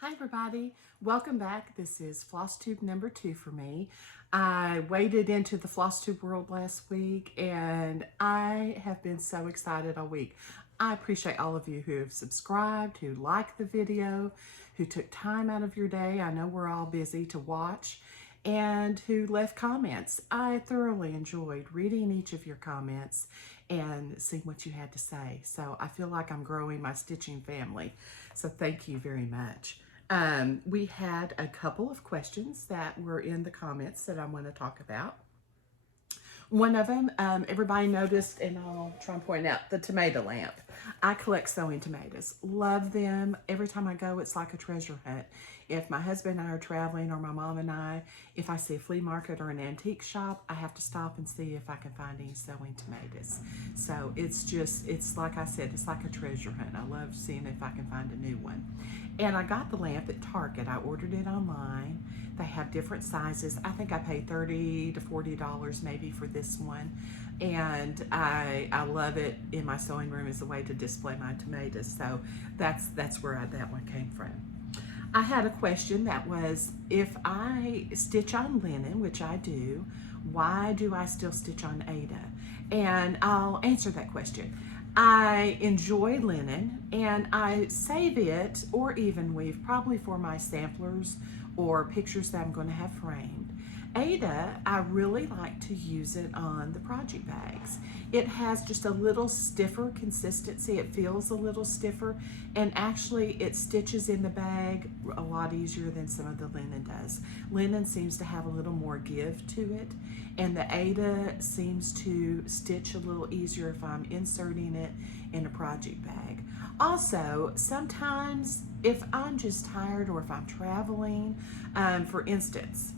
Hi everybody, welcome back. This is Floss Tube number 2 for me. I waded into the Floss Tube world last week and I have been so excited all week. I appreciate all of you who have subscribed, who liked the video, who took time out of your day. I know we're all busy to watch, and who left comments. I thoroughly enjoyed reading each of your comments and seeing what you had to say. So I feel like I'm growing my stitching family. So thank you very much. We had a couple of questions that were in the comments that I want to talk about. One of them, everybody noticed, and I'll try and point out, the tomato lamp. I collect sewing tomatoes. Love them. Every time I go, it's like a treasure hunt. If my husband and I are traveling, or my mom and I, if I see a flea market or an antique shop, I have to stop and see if I can find any sewing tomatoes. So it's like I said, it's like a treasure hunt. I love seeing if I can find a new one. And I got the lamp at Target. I ordered it online. They have different sizes. I think I paid $30 to $40 maybe for this one. And I love it in my sewing room as a way to display my tomatoes. So that's where that one came from. I had a question that was, if I stitch on linen, which I do, why do I still stitch on Ada? And I'll answer that question. I enjoy linen and I save it or even weave probably for my samplers or pictures that I'm going to have framed. Ada, I really like to use it on the project bags. It has just a little stiffer consistency. It feels a little stiffer, and actually it stitches in the bag a lot easier than some of the linen does. Linen seems to have a little more give to it, and the Ada seems to stitch a little easier if I'm inserting it in a project bag. Also, sometimes if I'm just tired or if I'm traveling, for instance,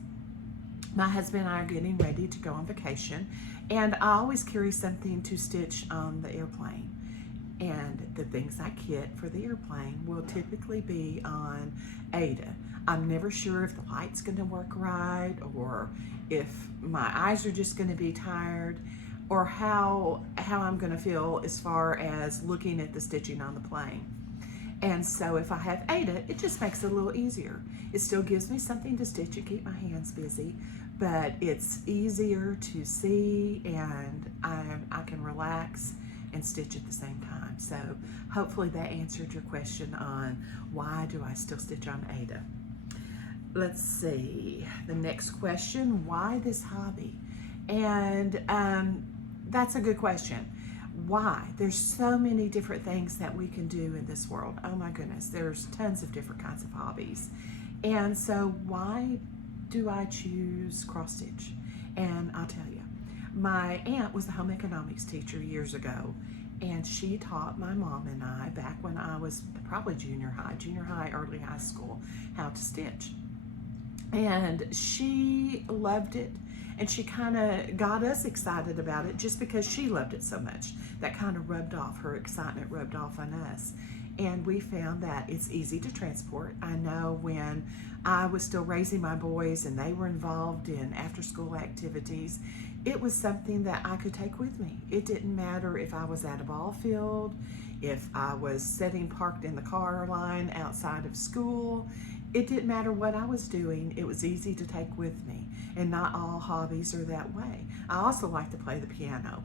my husband and I are getting ready to go on vacation, and I always carry something to stitch on the airplane. And the things I kit for the airplane will typically be on Ada. I'm never sure if the light's going to work right, or if my eyes are just going to be tired, or how I'm going to feel as far as looking at the stitching on the plane. And so if I have Ada, it just makes it a little easier. It still gives me something to stitch and keep my hands busy, but it's easier to see, and I can relax and stitch at the same time. So hopefully that answered your question on why do I still stitch on Ada. Let's see, the next question, why this hobby? And that's a good question. Why? There's so many different things that we can do in this world. Oh my goodness, there's tons of different kinds of hobbies. And so why do I choose cross stitch? And I'll tell you, my aunt was a home economics teacher years ago, and she taught my mom and I back when I was probably junior high, early high school, how to stitch. And she loved it. And she kind of got us excited about it just because she loved it so much. That kind of rubbed off, her excitement rubbed off on us. And we found that it's easy to transport. I know when I was still raising my boys and they were involved in after-school activities, it was something that I could take with me. It didn't matter if I was at a ball field, if I was sitting parked in the car line outside of school. It didn't matter what I was doing, it was easy to take with me. And not all hobbies are that way. I also like to play the piano,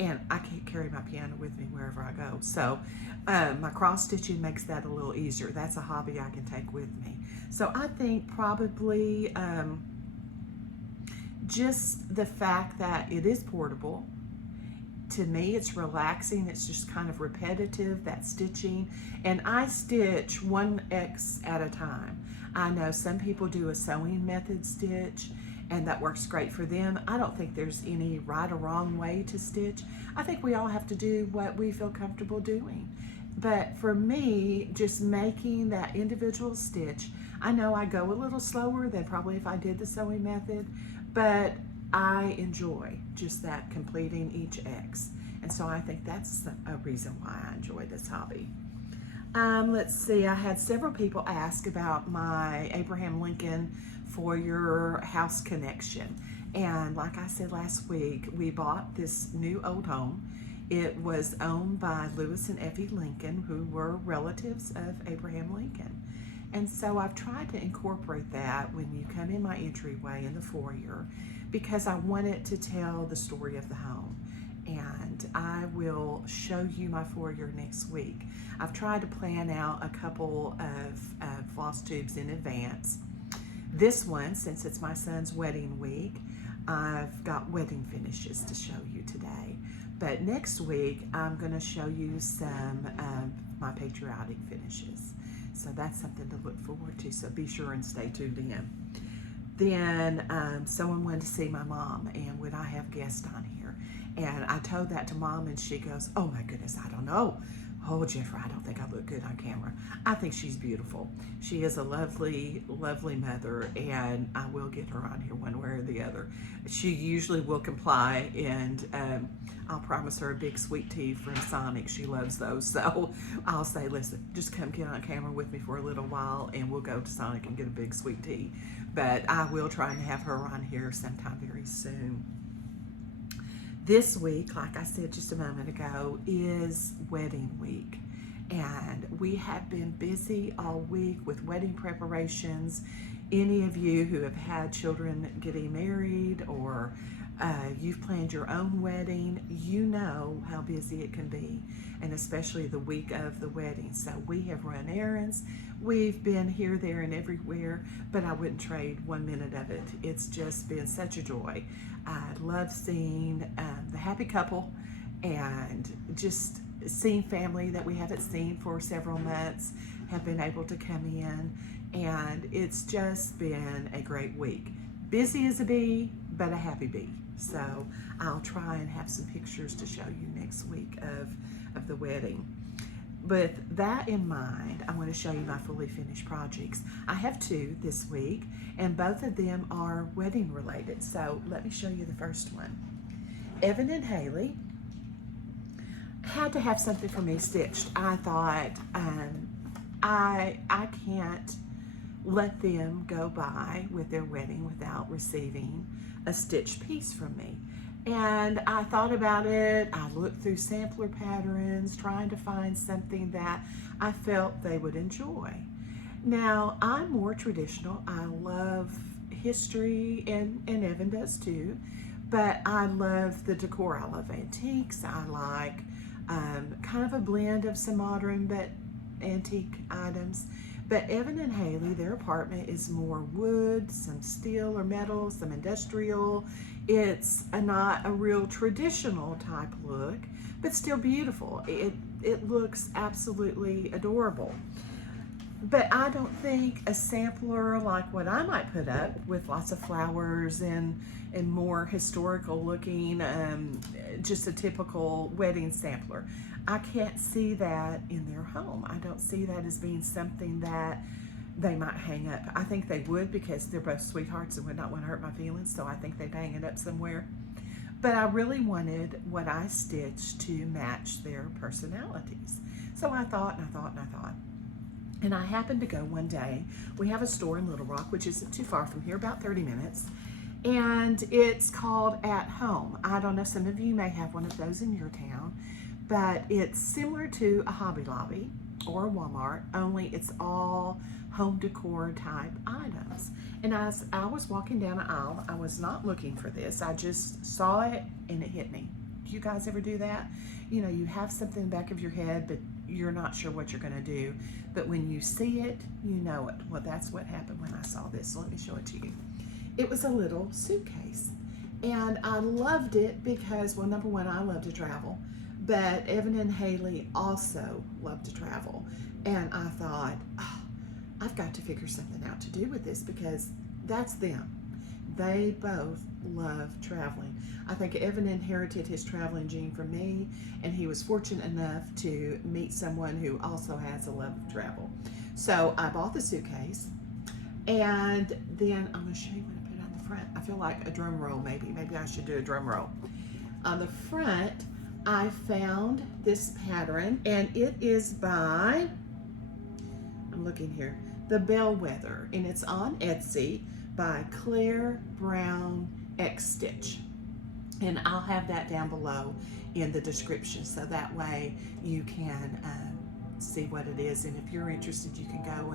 and I can't carry my piano with me wherever I go. So my cross stitching makes that a little easier. That's a hobby I can take with me. So I think probably just the fact that it is portable. To me, it's relaxing. It's just kind of repetitive, that stitching. And I stitch 1X at a time. I know some people do a sewing method stitch, and that works great for them. I don't think there's any right or wrong way to stitch. I think we all have to do what we feel comfortable doing. But for me, just making that individual stitch, I know I go a little slower than probably if I did the sewing method, but I enjoy just that completing each X. And so I think that's a reason why I enjoy this hobby. Let's see, I had several people ask about my Abraham Lincoln for your house connection. And like I said last week, we bought this new old home. It was owned by Lewis and Effie Lincoln, who were relatives of Abraham Lincoln. And so I've tried to incorporate that when you come in my entryway in the foyer, because I want it to tell the story of the home. And I will show you my foyer next week. I've tried to plan out a couple of floss tubes in advance. This one, since it's my son's wedding week, I've got wedding finishes to show you today. But next week, I'm going to show you some of my patriotic finishes. So that's something to look forward to, so be sure and stay tuned in. Then someone wanted to see my mom, and would I have guests on here? And I told that to Mom, and she goes, oh my goodness, I don't know. Oh, Jennifer, I don't think I look good on camera. I think she's beautiful. She is a lovely, lovely mother, and I will get her on here one way or the other. She usually will comply, and I'll promise her a big sweet tea from Sonic. She loves those. So I'll say, listen, just come get on camera with me for a little while, and we'll go to Sonic and get a big sweet tea. But I will try and have her on here sometime very soon. This week, like I said just a moment ago, is wedding week. And we have been busy all week with wedding preparations. Any of you who have had children getting married, or you've planned your own wedding, you know how busy it can be, and especially the week of the wedding. So we have run errands. We've been here, there, and everywhere, but I wouldn't trade 1 minute of it. It's just been such a joy. I love seeing the happy couple, and just seeing family that we haven't seen for several months have been able to come in, and it's just been a great week. Busy as a bee, but a happy bee. So I'll try and have some pictures to show you next week of the wedding. With that in mind, I want to show you my fully finished projects. I have 2 this week, and both of them are wedding related. So let me show you the first one. Evan and Haley had to have something for me stitched. I thought, I can't let them go by with their wedding without receiving a stitched piece from me. And I thought about it. I looked through sampler patterns, trying to find something that I felt they would enjoy. Now, I'm more traditional. I love history, and Evan does too, but I love the decor. I love antiques. I like kind of a blend of some modern but antique items. But Evan and Haley, their apartment is more wood, some steel or metal, some industrial. It's not a real traditional type look, but still beautiful. It looks absolutely adorable. But I don't think a sampler like what I might put up with lots of flowers and more historical looking, just a typical wedding sampler, I can't see that in their home. I don't see that as being something that they might hang up. I think they would, because they're both sweethearts and would not want to hurt my feelings, so I think they'd hang it up somewhere. But I really wanted what I stitched to match their personalities. So I thought and I thought and I thought. And I happened to go one day. We have a store in Little Rock, which isn't too far from here, about 30 minutes. And it's called At Home. I don't know, some of you may have one of those in your town, but it's similar to a Hobby Lobby or a Walmart, only it's all home decor type items. And as I was walking down an aisle, I was not looking for this. I just saw it and it hit me. Do you guys ever do that? You know, you have something in the back of your head, but you're not sure what you're gonna do. But when you see it, you know it. Well, that's what happened when I saw this. So let me show it to you. It was a little suitcase. And I loved it because, well, number one, I love to travel. But Evan and Haley also love to travel. And I thought, oh, I've got to figure something out to do with this, because that's them. They both love traveling. I think Evan inherited his traveling gene from me, and he was fortunate enough to meet someone who also has a love of travel. So I bought the suitcase, and then I'm going to show you what I put on the front. I feel like a drum roll, maybe. Maybe I should do a drum roll. On the front, I found this pattern, and it is by, I'm looking here, the Bellwether, and it's on Etsy by CalireBrownXStitch. And I'll have that down below in the description, so that way you can see what it is. And if you're interested, you can go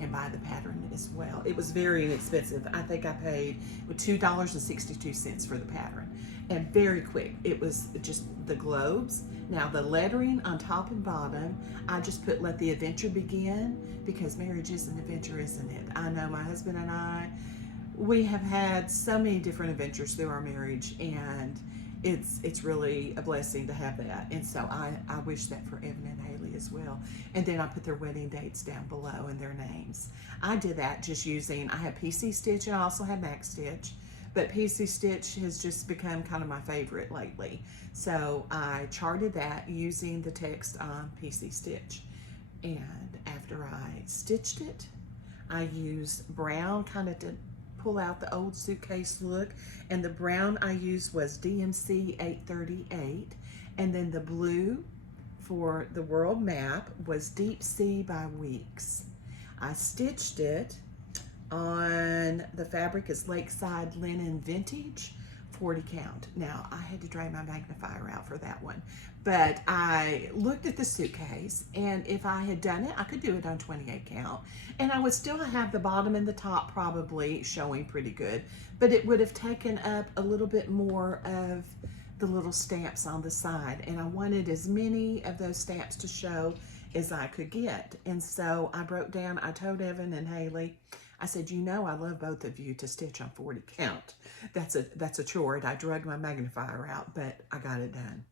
and buy the pattern as well. It was very inexpensive. I think I paid $2.62 for the pattern, and very quick. It was just the globes. Now the lettering on top and bottom, I just put "Let the Adventure Begin," because marriage is an adventure, isn't it? I know my husband and I, we have had so many different adventures through our marriage, and it's really a blessing to have that. And so I wish that for Evan and Haley as well. And then I put their wedding dates down below and their names. I did that just using, I have PC Stitch and I also have Max Stitch, but PC Stitch has just become kind of my favorite lately. So I charted that using the text on PC Stitch. And after I stitched it, I used brown kind of to pull out the old suitcase look, and the brown I used was DMC 838, and then the blue for the world map was Deep Sea by Weeks. I stitched it on the fabric is Lakeside Linen Vintage 40 count. Now I had to drain my magnifier out for that one, but I looked at the suitcase, and if I had done it, I could do it on 28 count, and I would still have the bottom and the top probably showing pretty good, but it would have taken up a little bit more of the little stamps on the side, and I wanted as many of those stamps to show as I could get. And so I broke down, I told Evan and Haley, I said, you know, I love both of you to stitch on 40 count. That's a chore, and I drug my magnifier out, but I got it done.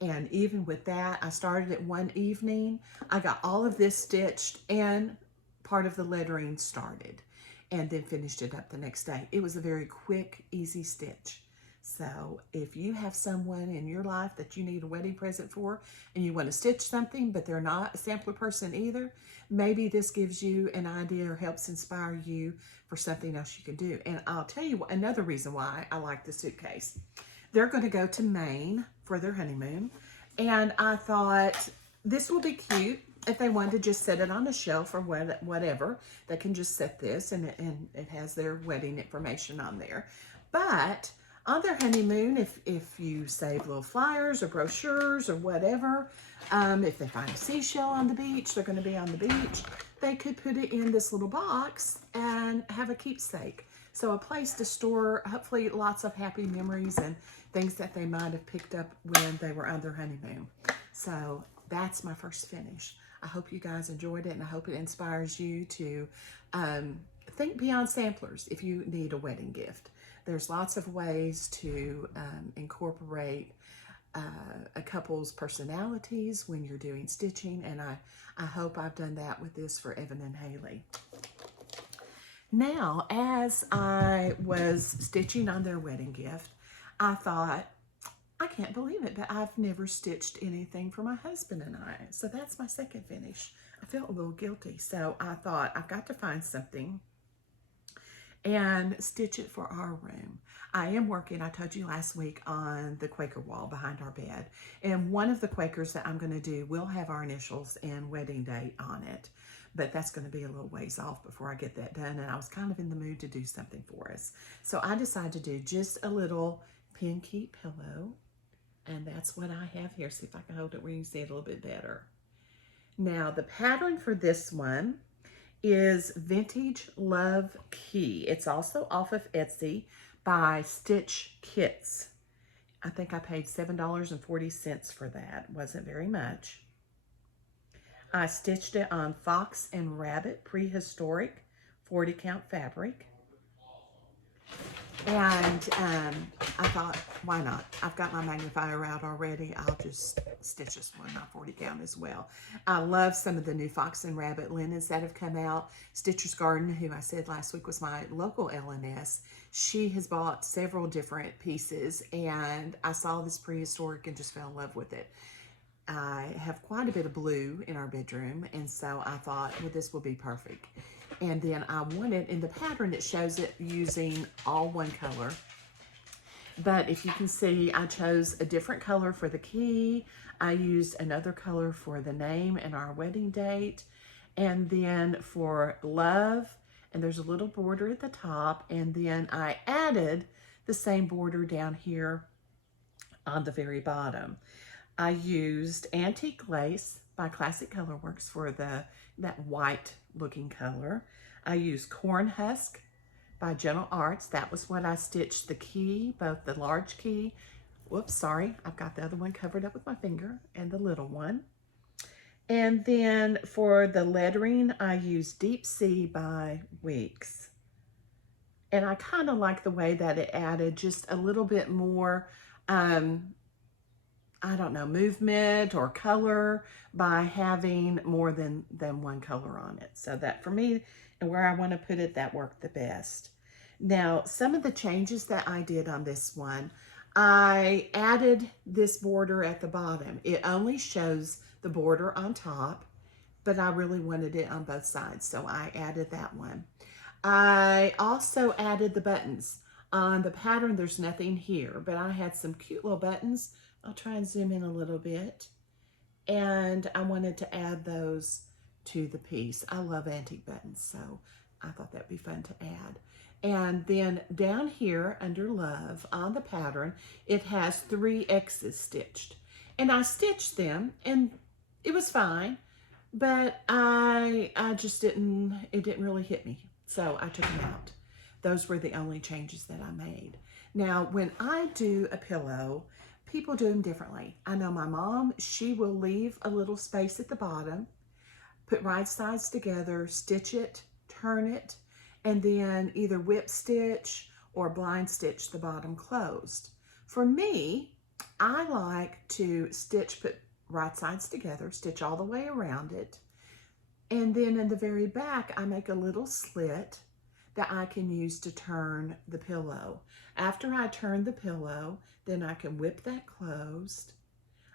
And even with that, I started it one evening. I got all of this stitched and part of the lettering started, and then finished it up the next day. It was a very quick, easy stitch. So if you have someone in your life that you need a wedding present for, and you want to stitch something, but they're not a sampler person either, maybe this gives you an idea or helps inspire you for something else you can do. And I'll tell you another reason why I like the suitcase. They're going to go to Maine for their honeymoon, and I thought this will be cute if they wanted to just set it on a shelf or whatever. They can just set this, and it has their wedding information on there. But on their honeymoon, if you save little flyers or brochures or whatever, if they find a seashell on the beach, they're going to be on the beach, they could put it in this little box and have a keepsake. So a place to store, hopefully, lots of happy memories and things that they might have picked up when they were on their honeymoon. So that's my first finish. I hope you guys enjoyed it, and I hope it inspires you to think beyond samplers if you need a wedding gift. There's lots of ways to incorporate a couple's personalities when you're doing stitching, and I hope I've done that with this for Evan and Haley. Now, as I was stitching on their wedding gift, I thought, I can't believe it, but I've never stitched anything for my husband and I. So that's my second finish. I felt a little guilty, so I thought I've got to find something and stitch it for our room. I am working, I told you last week, on the Quaker wall behind our bed. And one of the Quakers that I'm going to do will have our initials and wedding date on it. But that's going to be a little ways off before I get that done. And I was kind of in the mood to do something for us. So I decided to do just a little pin keep pillow. And that's what I have here. See if I can hold it where you can see it a little bit better. Now, the pattern for this one is Vintage Love Key. It's also off of Etsy by StitchKits. I think I paid $7.40 for that. Wasn't very much. I stitched it on Fox and Rabbit Prehistoric 40 count fabric. And I thought, why not? I've got my magnifier out already. I'll just stitch this one on 40 count as well. I love some of the new Fox and Rabbit linens that have come out. Stitcher's Garden, who I said last week was my local LNS, she has bought several different pieces, and I saw this Prehistoric and just fell in love with it. I have quite a bit of blue in our bedroom, and so I thought, well, this will be perfect. And then I wanted, in the pattern, it shows it using all one color. But if you can see, I chose a different color for the key. I used another color for the name and our wedding date. And then for love, and there's a little border at the top. And then I added the same border down here on the very bottom. I used Antique Lace by Classic Colorworks for that white looking color. I use Corn Husk by Gentle Arts. That was what I stitched the key, both the large key. Whoops, sorry. I've got the other one covered up with my finger, and the little one. And then for the lettering, I use Deep Sea by WIPS. And I kind of like the way that it added just a little bit more, I don't know, movement or color by having more than one color on it. So that for me and where I want to put it, that worked the best. Now, some of the changes that I did on this one, I added this border at the bottom. It only shows the border on top, but I really wanted it on both sides, so I added that one. I also added the buttons. On the pattern, there's nothing here, but I had some cute little buttons. I'll try and zoom in a little bit. And I wanted to add those to the piece. I love antique buttons, so I thought that'd be fun to add. And then down here under Love on the pattern, it has 3 X's stitched. And I stitched them and it was fine, but I just it didn't really hit me. So I took them out. Those were the only changes that I made. Now, when I do a pillow, people do them differently. I know my mom, she will leave a little space at the bottom, put right sides together, stitch it, turn it, and then either whip stitch or blind stitch the bottom closed. For me, I like to put right sides together, stitch all the way around it, and then in the very back, I make a little slit that I can use to turn the pillow. After I turn the pillow, then I can whip that closed.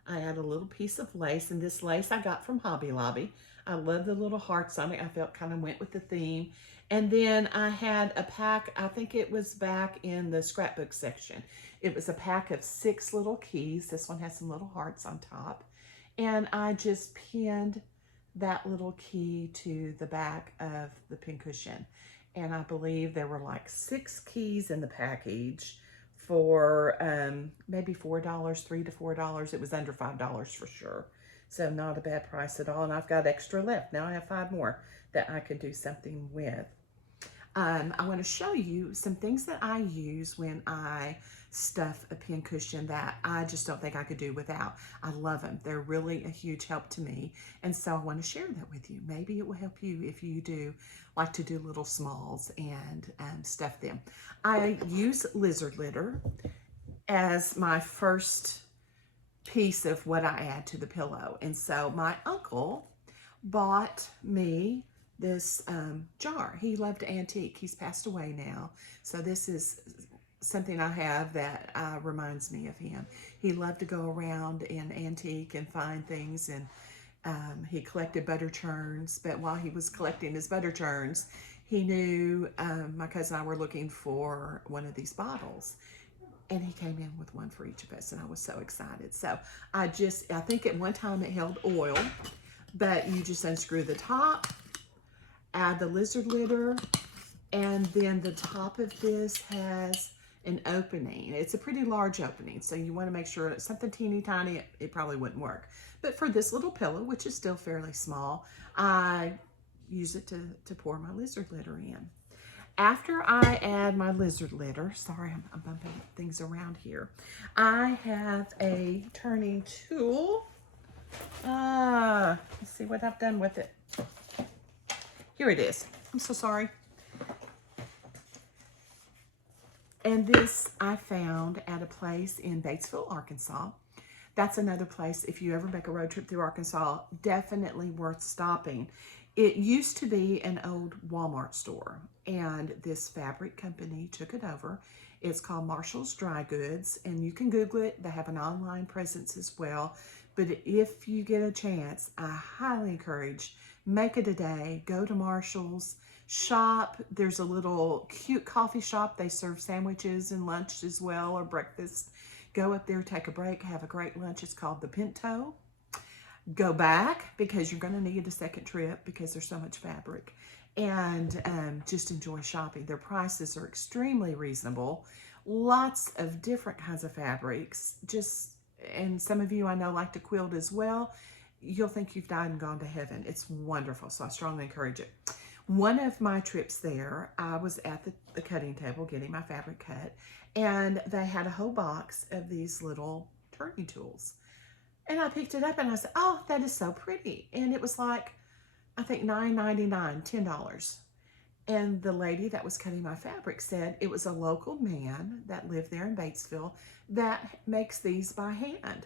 I add a little piece of lace, and this lace I got from Hobby Lobby. I love the little hearts on it. I felt kind of went with the theme. And then I had a pack, I think it was back in the scrapbook section. It was a pack of 6 little keys. This one has some little hearts on top. And I just pinned that little key to the back of the pincushion. And I believe there were like 6 keys in the package for maybe $4, $3 to $4. It was under $5 for sure. So not a bad price at all. And I've got extra left. Now I have 5 more that I could do something with. I want to show you some things that I use when I stuff a pincushion that I just don't think I could do without. I love them. They're really a huge help to me. And so I want to share that with you. Maybe it will help you if you do like to do little smalls and stuff them. I use lizard litter as my first piece of what I add to the pillow. And so my uncle bought me this jar. He loved antique. He's passed away now. So this is something I have that reminds me of him. He loved to go around in antique and find things, and he collected butter churns, but while he was collecting his butter churns, he knew my cousin and I were looking for one of these bottles, and he came in with one for each of us, and I was so excited. So I think at one time it held oil, but you just unscrew the top, add the lizard litter, and then the top of this has an opening. It's a pretty large opening, so you want to make sure it's something teeny tiny, it probably wouldn't work. But for this little pillow, which is still fairly small, I use it to pour my lizard litter in. After I add my lizard litter, sorry, I'm bumping things around here, I have a turning tool. Let's see what I've done with it. Here it is. I'm so sorry. And this I found at a place in Batesville, Arkansas. That's another place, if you ever make a road trip through Arkansas, definitely worth stopping. It used to be an old Walmart store, and this fabric company took it over. It's called Marshall's Dry Goods, and you can Google it. They have an online presence as well. But if you get a chance, I highly encourage, make it a day, go to Marshall's, shop. There's a little cute coffee shop. They serve sandwiches and lunch as well, or breakfast. Go up there, take a break, have a great lunch. It's called the Pinto. Go back because you're going to need a second trip because there's so much fabric, and just enjoy shopping. Their prices are extremely reasonable. Lots of different kinds of fabrics. And some of you I know like to quilt as well. you'll think you've died and gone to heaven. It's wonderful, so I strongly encourage it. One of my trips there, I was at the cutting table getting my fabric cut, and they had a whole box of these little turning tools. And I picked it up and I said, oh, that is so pretty. And it was like, I think $9.99, $10. And the lady that was cutting my fabric said it was a local man that lived there in Batesville that makes these by hand.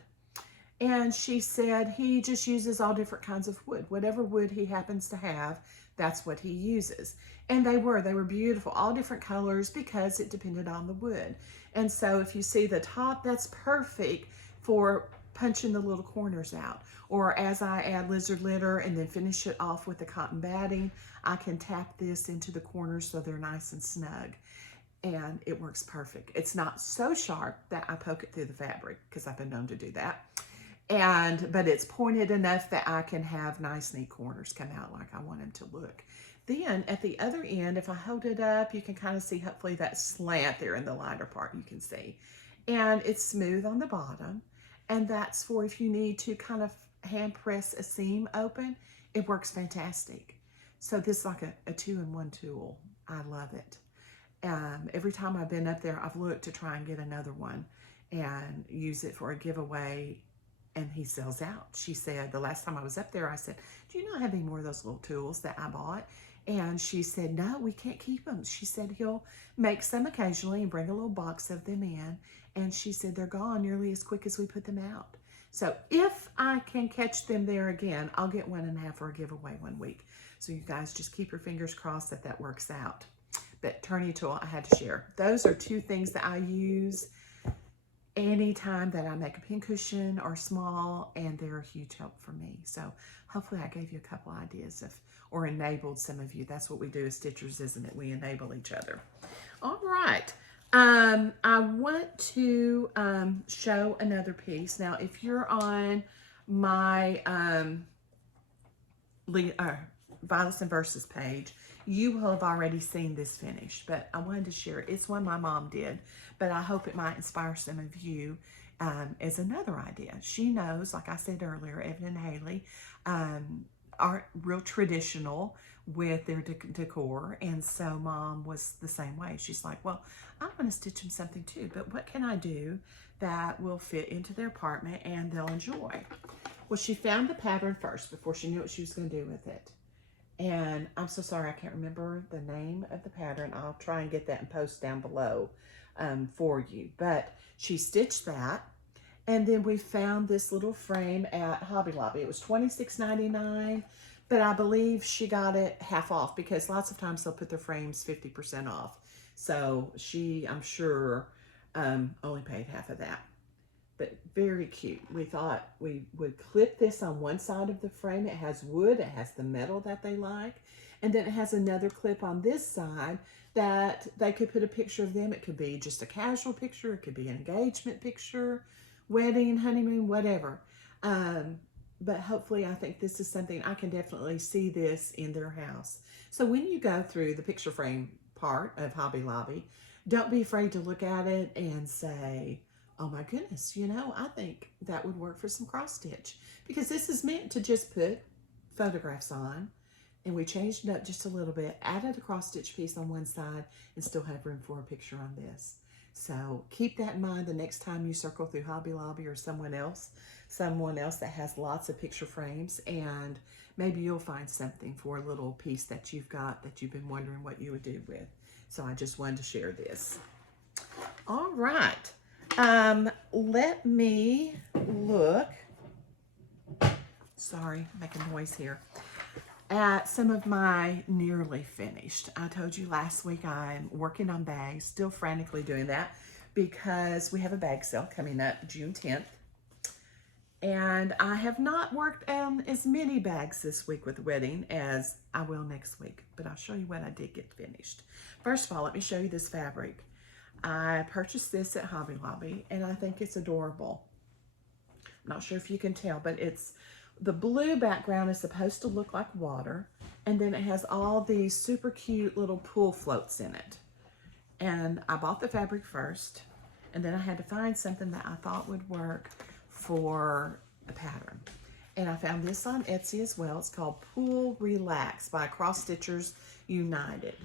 And she said he just uses all different kinds of wood. Whatever wood he happens to have, that's what he uses. And they were beautiful, all different colors because it depended on the wood. And so if you see the top, that's perfect for punching the little corners out. Or as I add lizard litter and then finish it off with the cotton batting, I can tap this into the corners so they're nice and snug. And it works perfect. It's not so sharp that I poke it through the fabric because I've been known to do that. But it's pointed enough that I can have nice neat corners come out like I want them to look. Then at the other end, if I hold it up, you can kind of see hopefully that slant there in the lighter part you can see. And it's smooth on the bottom. And that's for if you need to kind of hand press a seam open, it works fantastic. So this is like a two-in-one tool. I love it. Every time I've been up there, I've looked to try and get another one and use it for a giveaway, and he sells out. She said, the last time I was up there, I said, do you not have any more of those little tools that I bought? And she said, no, we can't keep them. She said he'll make some occasionally and bring a little box of them in. And she said they're gone nearly as quick as we put them out. So if I can catch them there again, I'll get one and a half for a giveaway one week. So you guys just keep your fingers crossed that that works out. But turning tool, I had to share. Those are two things that I use anytime that I make a pincushion or small, and they're a huge help for me. So hopefully I gave you a couple ideas or enabled some of you. That's what we do as stitchers, isn't it? We enable each other. All right. I want to show another piece. Now, if you're on my Violets and Verses page, you will have already seen this finished, but I wanted to share it. It's one my mom did, but I hope it might inspire some of you as another idea. She knows, like I said earlier, Evan and Haley are real traditional with their decor, and so Mom was the same way. She's like, well, I want to stitch them something too, but what can I do that will fit into their apartment and they'll enjoy? Well, she found the pattern first before she knew what she was going to do with it. And I'm so sorry, I can't remember the name of the pattern. I'll try and get that and post down below for you. But she stitched that. And then we found this little frame at Hobby Lobby. It was $26.99, but I believe she got it half off because lots of times they'll put their frames 50% off. So she, I'm sure, only paid half of that. But very cute. We thought we would clip this on one side of the frame. It has wood, it has the metal that they like, and then it has another clip on this side that they could put a picture of them. It could be just a casual picture, it could be an engagement picture, wedding, honeymoon, whatever. But hopefully I think this is something, I can definitely see this in their house. So when you go through the picture frame part of Hobby Lobby, don't be afraid to look at it and say, oh my goodness, you know, I think that would work for some cross stitch, because this is meant to just put photographs on, and we changed it up just a little bit, added a cross stitch piece on one side and still have room for a picture on this. So keep that in mind the next time you circle through Hobby Lobby or someone else that has lots of picture frames, and maybe you'll find something for a little piece that you've got that you've been wondering what you would do with. So I just wanted to share this. All right. Let me look, sorry, making noise here, at some of my nearly finished. I told you last week I'm working on bags, still frantically doing that because we have a bag sale coming up June 10th. And I have not worked on as many bags this week with the wedding as I will next week, but I'll show you what I did get finished. First of all, let me show you this fabric. I purchased this at Hobby Lobby, and I think it's adorable. I'm not sure if you can tell, but it's the blue background is supposed to look like water, and then it has all these super cute little pool floats in it. And I bought the fabric first, and then I had to find something that I thought would work for a pattern. And I found this on Etsy as well. It's called Pool Relax by Cross Stitchers United.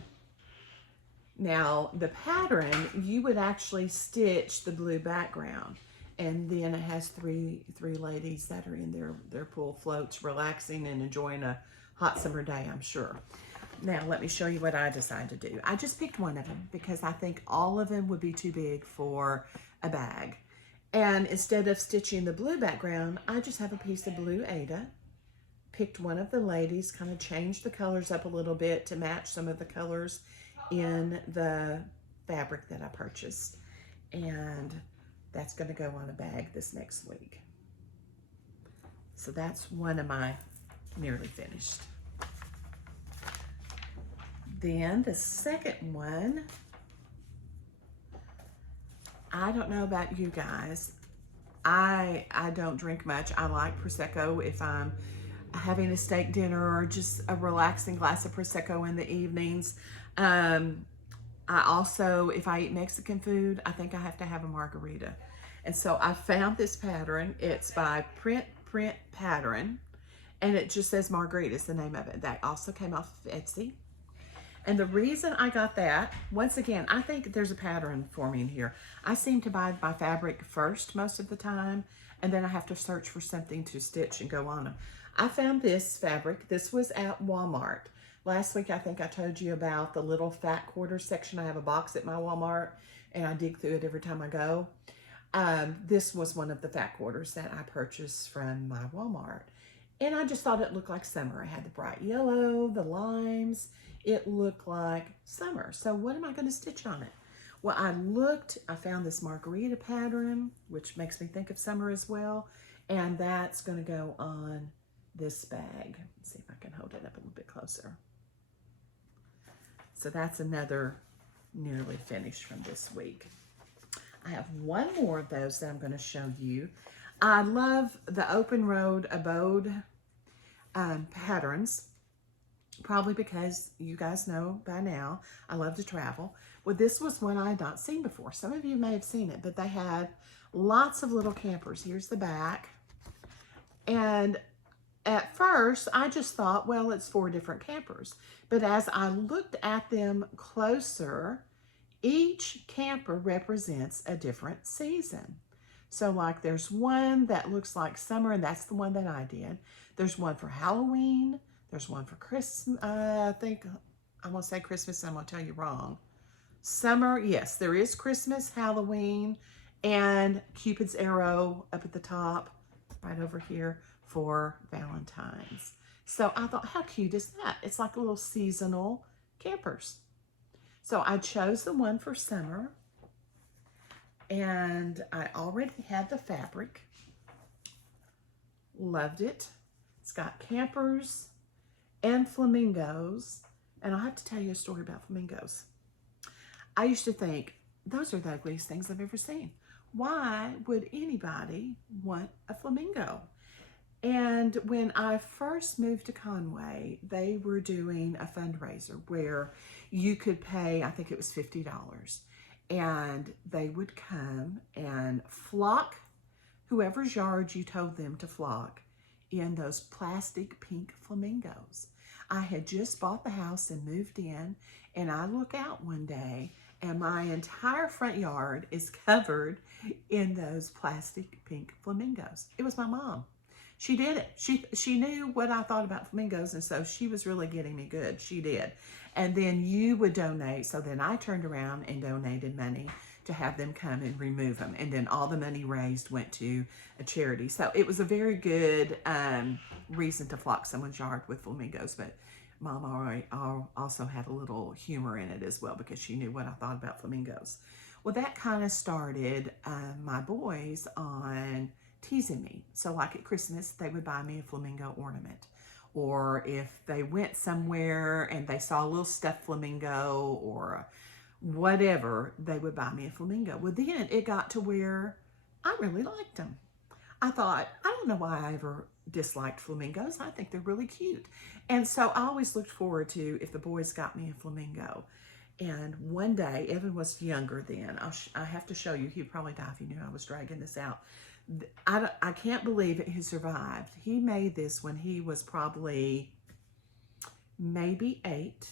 Now, the pattern, you would actually stitch the blue background. And then it has three ladies that are in their pool floats, relaxing and enjoying a hot summer day, I'm sure. Now, let me show you what I decided to do. I just picked one of them because I think all of them would be too big for a bag. And instead of stitching the blue background, I just have a piece of blue Ada. Picked one of the ladies, kind of changed the colors up a little bit to match some of the colors in the fabric that I purchased. And that's going to go on a bag this next week. So that's one of my nearly finished. Then the second one, I don't know about you guys. I don't drink much. I like Prosecco if I'm having a steak dinner or just a relaxing glass of Prosecco in the evenings. I also, if I eat Mexican food, I think I have to have a margarita. And so I found this pattern. It's by Print Pattern, and it just says Margarita is the name of it. That also came off of Etsy. And the reason I got that, once again, I think there's a pattern for me in here. I seem to buy my fabric first most of the time, and then I have to search for something to stitch and go on them. I found this fabric. This was at Walmart. Last week, I think I told you about the little fat quarters section. I have a box at my Walmart, and I dig through it every time I go. This was one of the fat quarters that I purchased from my Walmart. And I just thought it looked like summer. I had the bright yellow, the limes. It looked like summer. So what am I going to stitch on it? Well, I found this margarita pattern, which makes me think of summer as well. And that's going to go on this bag. Let's see if I can hold it up a little bit closer. So that's another nearly finished from this week. I have one more of those that I'm going to show you. I love the Open Road Abode patterns, probably because you guys know by now I love to travel. Well, this was one I had not seen before. Some of you may have seen it, but they had lots of little campers. Here's the back. And at first, I just thought, well, it's 4 different campers. But as I looked at them closer, each camper represents a different season. So like there's one that looks like summer, and that's the one that I did. There's one for Halloween. There's one for Christmas. I think I'm going to say Christmas, and I'm going to tell you wrong. Summer, yes, there is Christmas, Halloween, and Cupid's arrow up at the top, right over here for Valentine's. So I thought, how cute is that? It's like little seasonal campers. So I chose the one for summer, and I already had the fabric. Loved it. It's got campers and flamingos, and I'll have to tell you a story about flamingos. I used to think, those are the ugliest things I've ever seen. Why would anybody want a flamingo? And when I first moved to Conway, they were doing a fundraiser where you could pay, I think it was $50, and they would come and flock whoever's yard you told them to flock in those plastic pink flamingos. I had just bought the house and moved in, and I look out one day and my entire front yard is covered in those plastic pink flamingos. It was my mom. She did it. She knew what I thought about flamingos, and so she was really getting me good. She did. And then you would donate, so then I turned around and donated money to have them come and remove them. And then all the money raised went to a charity. So it was a very good reason to flock someone's yard with flamingos. But Mom also had a little humor in it as well, because she knew what I thought about flamingos. Well, that kind of started my boys on teasing me. So like at Christmas, they would buy me a flamingo ornament. Or if they went somewhere and they saw a little stuffed flamingo or whatever, they would buy me a flamingo. Well, then it got to where I really liked them. I thought, I don't know why I ever disliked flamingos. I think they're really cute. And so I always looked forward to if the boys got me a flamingo. And one day, Evan was younger then. I have to show you. He'd probably die if he knew I was dragging this out. I can't believe it has survived. He made this when he was probably maybe 8.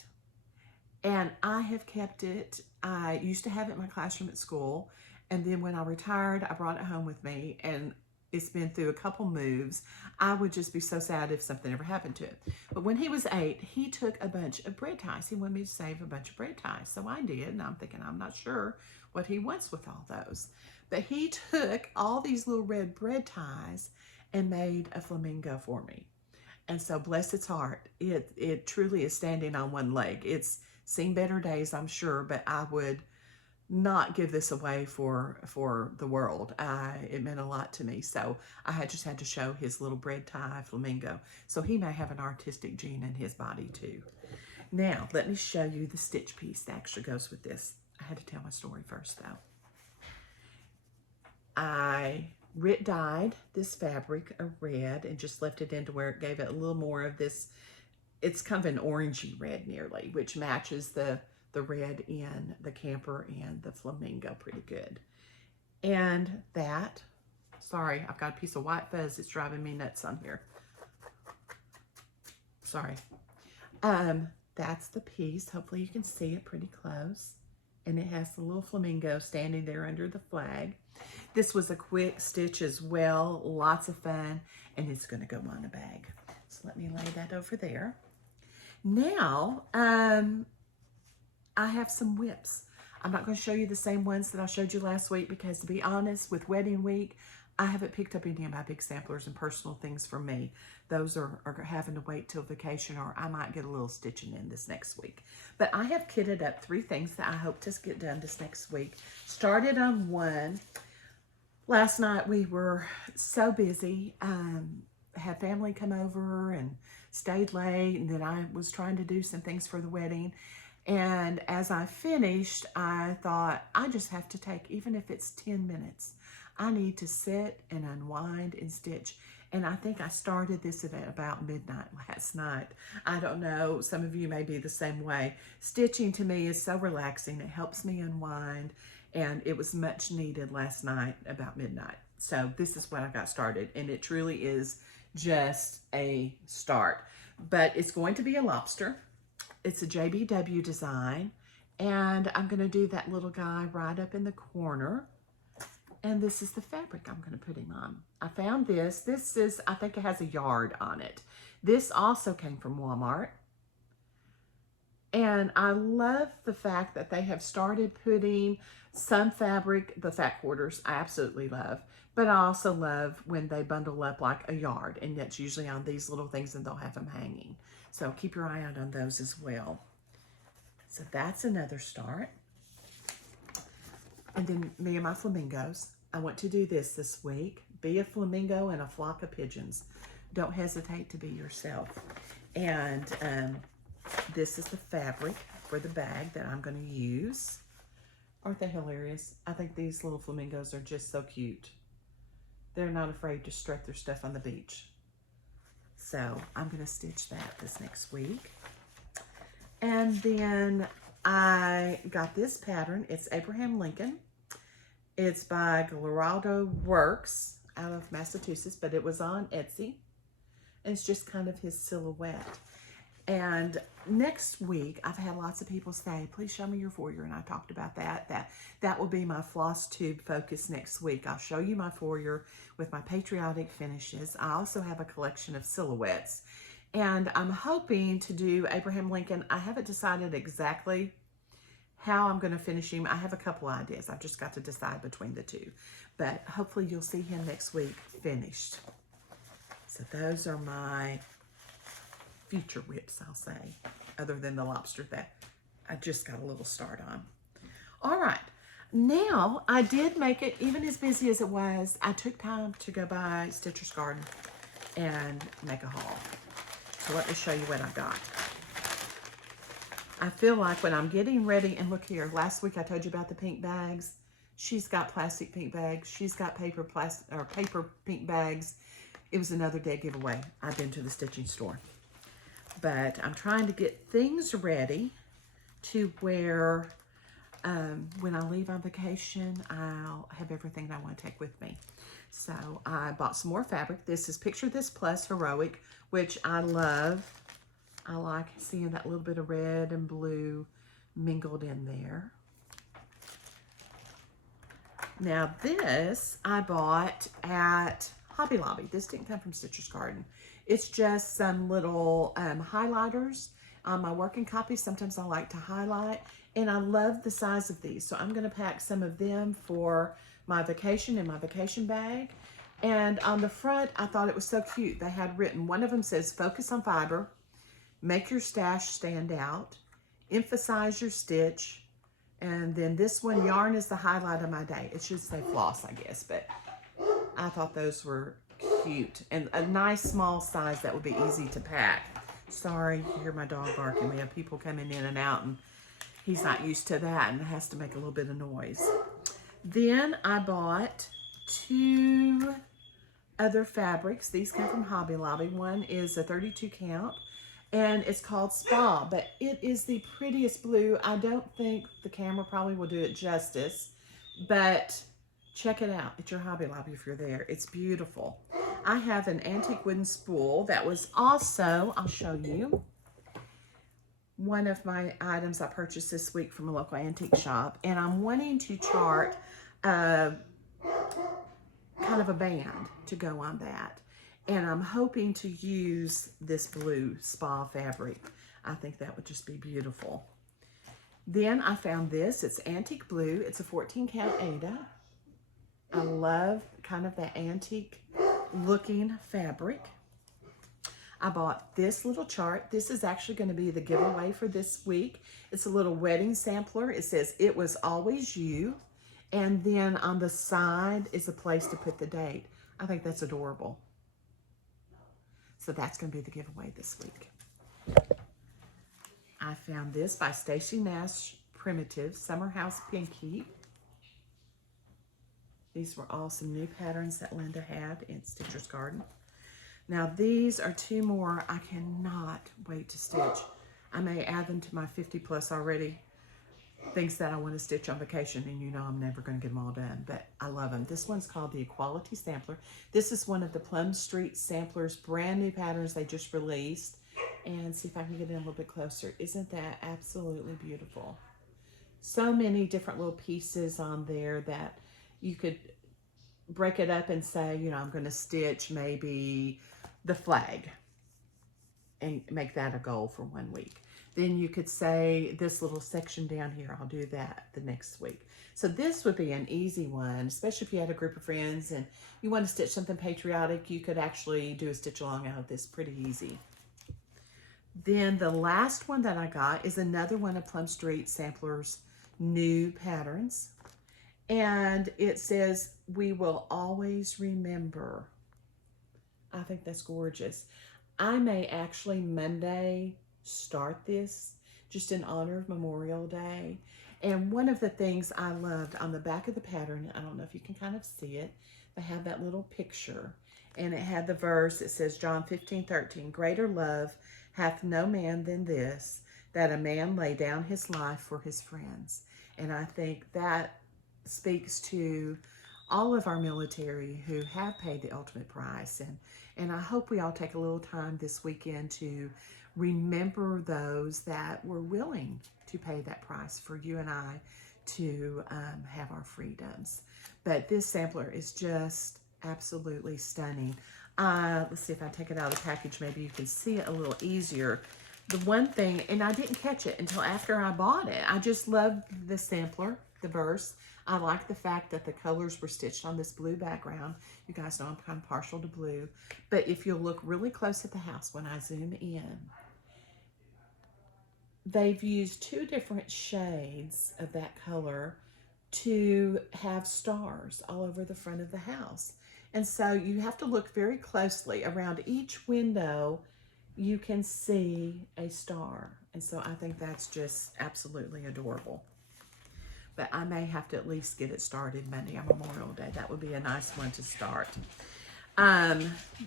And I have kept it. I used to have it in my classroom at school. And then when I retired, I brought it home with me. And it's been through a couple moves. I would just be so sad if something ever happened to it. But when he was 8, he took a bunch of bread ties. He wanted me to save a bunch of bread ties. So I did. And I'm thinking, I'm not sure what he wants with all those. But he took all these little red bread ties and made a flamingo for me. And so bless its heart, it truly is standing on one leg. It's seen better days, I'm sure, but I would not give this away for the world. It meant a lot to me. So I just had to show his little bread tie flamingo. So he may have an artistic gene in his body too. Now, let me show you the stitch piece that actually goes with this. I had to tell my story first though. I dyed this fabric a red and just left it into where it gave it a little more of this. It's kind of an orangey red nearly, which matches the red in the camper and the flamingo pretty good. And that, sorry, I've got a piece of white fuzz that's driving me nuts on here. Sorry. That's the piece. Hopefully you can see it pretty close. And it has the little flamingo standing there under the flag. This was a quick stitch as well, lots of fun, and it's going to go on a bag. So let me lay that over there. Now, I have some WIPS. I'm not going to show you the same ones that I showed you last week because, to be honest, with wedding week, I haven't picked up any of my big samplers and personal things for me. Those are having to wait till vacation, or I might get a little stitching in this next week. But I have kitted up 3 things that I hope to get done this next week. Started on one. Last night we were so busy. Had family come over and stayed late, and then I was trying to do some things for the wedding. And as I finished, I thought, I just have to take, even if it's 10 minutes, I need to sit and unwind and stitch. And I think I started this at about midnight last night. I don't know, some of you may be the same way. Stitching to me is so relaxing. It helps me unwind, and it was much needed last night about midnight. So this is what I got started, and it truly is just a start. But it's going to be a lobster. It's a JBW design, and I'm going to do that little guy right up in the corner. And this is the fabric I'm going to put him on. I found this. This is, I think it has a yard on it. This also came from Walmart. And I love the fact that they have started putting some fabric, the fat quarters, I absolutely love. But I also love when they bundle up like a yard, and that's usually on these little things, and they'll have them hanging. So keep your eye out on those as well. So that's another start. And then me and my flamingos. I want to do this week. Be a flamingo and a flock of pigeons. Don't hesitate to be yourself. And this is the fabric for the bag that I'm going to use. Aren't they hilarious? I think these little flamingos are just so cute. They're not afraid to strut their stuff on the beach. So I'm going to stitch that this next week. And then I got this pattern. It's Abraham Lincoln. It's by CalireBrownXStitch out of Massachusetts, but it was on Etsy. And it's just kind of his silhouette. And next week, I've had lots of people say, please show me your foyer. And I talked about that. That will be my floss tube focus next week. I'll show you my foyer with my patriotic finishes. I also have a collection of silhouettes. And I'm hoping to do Abraham Lincoln. I haven't decided exactly how I'm going to finish him. I have a couple ideas. I've just got to decide between the two. But hopefully you'll see him next week finished. So those are my future WIPS, I'll say, other than the lobster that I just got a little start on. All right. Now, I did make it, even as busy as it was, I took time to go by Stitcher's Garden and make a haul. So let me show you what I got. I feel like when I'm getting ready, and look here, last week I told you about the pink bags. She's got plastic pink bags. She's got paper pink bags. It was another dead giveaway. I've been to the stitching store. But I'm trying to get things ready to where when I leave on vacation, I'll have everything that I want to take with me. So I bought some more fabric. This is Picture This Plus Heroic, which I love. I like seeing that little bit of red and blue mingled in there. Now this I bought at Hobby Lobby. This didn't come from Stitcher's Garden. It's just some little highlighters. On my working copies, sometimes I like to highlight, and I love the size of these. So I'm gonna pack some of them for my vacation in my vacation bag. And on the front, I thought it was so cute. They had written, one of them says, focus on fiber, make your stash stand out, emphasize your stitch, and then this one, yarn is the highlight of my day. It should say floss, I guess, but I thought those were cute. And a nice small size that would be easy to pack. Sorry, you hear my dog barking. We have people coming in and out, and he's not used to that and has to make a little bit of noise. Then I bought 2 other fabrics. These come from Hobby Lobby. One is a 32 count, and it's called Spa, but it is the prettiest blue. I don't think the camera probably will do it justice, but check it out at your Hobby Lobby if you're there. It's beautiful. I have an antique wooden spool that was also, I'll show you, one of my items I purchased this week from a local antique shop, and I'm wanting to chart kind of a band to go on that. And I'm hoping to use this blue Spa fabric. I think that would just be beautiful. Then I found this. It's antique blue. It's a 14 count Ada. I love kind of that antique looking fabric. I bought this little chart. This is actually going to be the giveaway for this week. It's a little wedding sampler. It says, "It was always you." And then on the side is a place to put the date. I think that's adorable. So that's going to be the giveaway this week. I found this by Stacy Nash Primitive Summer House Pinky. These were all some new patterns that Linda had in Stitcher's Garden. Now these are 2 more I cannot wait to stitch. I may add them to my 50 plus already things that I want to stitch on vacation, and you know I'm never going to get them all done, but I love them. This one's called the Equality Sampler. This is one of the Plum Street Samplers, brand new patterns they just released. And see if I can get in a little bit closer. Isn't that absolutely beautiful? So many different little pieces on there that you could break it up and say, you know, I'm going to stitch maybe the flag and make that a goal for 1 week. Then you could say this little section down here, I'll do that the next week. So this would be an easy one, especially if you had a group of friends and you want to stitch something patriotic. You could actually do a stitch along out of this pretty easy. Then the last one that I got is another one of Plum Street Sampler's new patterns. And it says, "We will always remember." I think that's gorgeous. I may actually Monday start this just in honor of Memorial Day. And one of the things I loved on the back of the pattern, I don't know if you can kind of see it, they have that little picture, and it had the verse. It says John 15:13, "Greater love hath no man than this, that a man lay down his life for his friends." And I think that speaks to all of our military who have paid the ultimate price. And I hope we all take a little time this weekend to remember those that were willing to pay that price for you and I to have our freedoms. But this sampler is just absolutely stunning. Let's see if I take it out of the package, maybe you can see it a little easier. The one thing, and I didn't catch it until after I bought it, I just loved the sampler, the verse. I like the fact that the colors were stitched on this blue background. You guys know I'm kind of partial to blue. But if you look really close at the house when I zoom in, they've used 2 different shades of that color to have stars all over the front of the house. And so you have to look very closely. Around each window, you can see a star. And so I think that's just absolutely adorable. But I may have to at least get it started Monday on Memorial Day. That would be a nice one to start.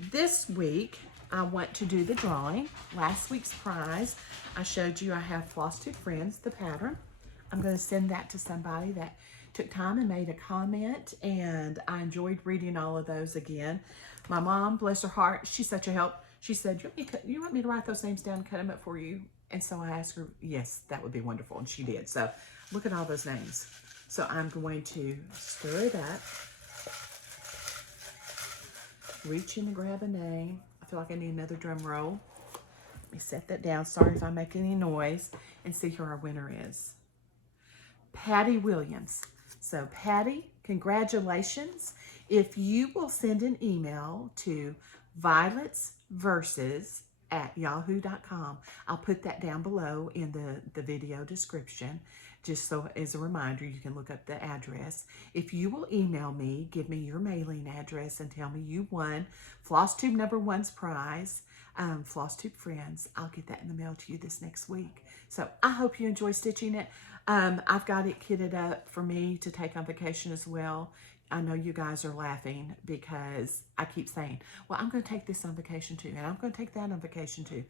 This week, I want to do the drawing. Last week's prize, I showed you I have Floss Tube Friends, the pattern. I'm going to send that to somebody that took time and made a comment, and I enjoyed reading all of those again. My mom, bless her heart, she's such a help. She said, you want me to write those names down and cut them up for you? And so I asked her, yes, that would be wonderful. And she did. So look at all those names. So I'm going to stir it up. Reach in to grab a name. I feel like I need another drum roll. Let me set that down. Sorry if I make any noise. And see who our winner is. Patty Williams. So Patty, congratulations. If you will send an email to violetsverses@yahoo.com, I'll put that down below in the video description, just so as a reminder, you can look up the address. If you will email me, give me your mailing address and tell me you won Floss Tube #1's prize, Floss Tube Friends, I'll get that in the mail to you this next week. So I hope you enjoy stitching it. I've got it kitted up for me to take on vacation as well. I know you guys are laughing because I keep saying, well, I'm going to take this on vacation too, and I'm going to take that on vacation too.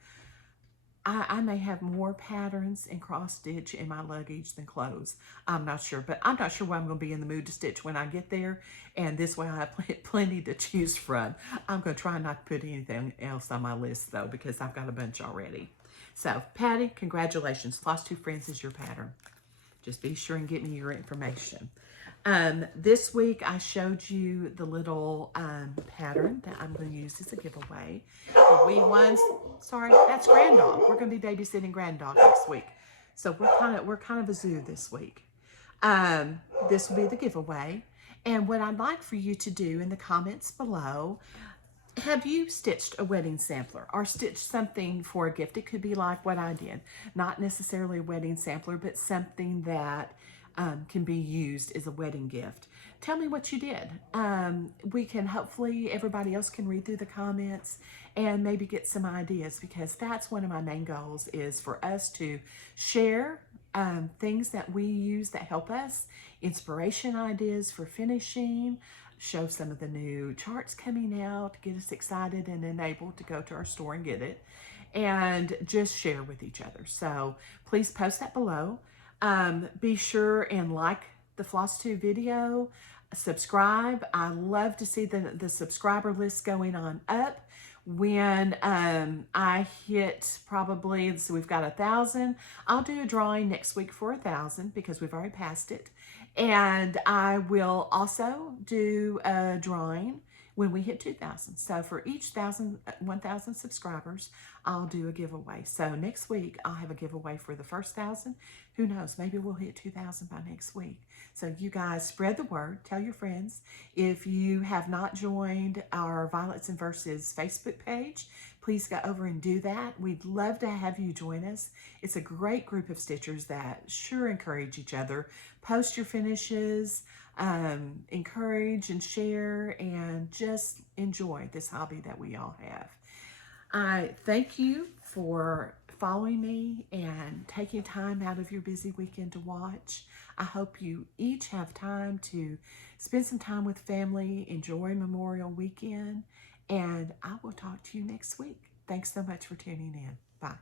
I may have more patterns and cross stitch in my luggage than clothes. I'm not sure, but I'm not sure what I'm going to be in the mood to stitch when I get there. And this way I have plenty to choose from. I'm going to try not to put anything else on my list though, because I've got a bunch already. So Patty, congratulations. Floss Tube Friends is your pattern. Just be sure and get me your information. This week I showed you the little pattern that I'm going to use as a giveaway. The wee ones, sorry, that's Granddog. We're going to be babysitting Granddog next week. So we're kind of a zoo this week. This will be the giveaway. And what I'd like for you to do in the comments below, have you stitched a wedding sampler or stitched something for a gift? It could be like what I did. Not necessarily a wedding sampler, but something that can be used as a wedding gift. Tell me what you did. We can hopefully, everybody else can read through the comments and maybe get some ideas, because that's one of my main goals, is for us to share things that we use that help us, inspiration ideas for finishing, show some of the new charts coming out, get us excited and enabled to go to our store and get it, and just share with each other. So please post that below. Be sure and like the Floss Tube video, subscribe. I love to see the subscriber list going on up. When I hit probably, so we've got 1,000, I'll do a drawing next week for 1,000 because we've already passed it. And I will also do a drawing when we hit 2,000. So for each 1,000 subscribers, I'll do a giveaway. So next week, I'll have a giveaway for the first 1,000. Who knows? Maybe we'll hit 2,000 by next week. So you guys spread the word. Tell your friends. If you have not joined our Violets and Verses Facebook page, please go over and do that. We'd love to have you join us. It's a great group of stitchers that sure encourage each other. Post your finishes, encourage and share, and just enjoy this hobby that we all have. I thank you for following me and taking time out of your busy weekend to watch. I hope you each have time to spend some time with family, enjoy Memorial Weekend, and I will talk to you next week. Thanks so much for tuning in. Bye.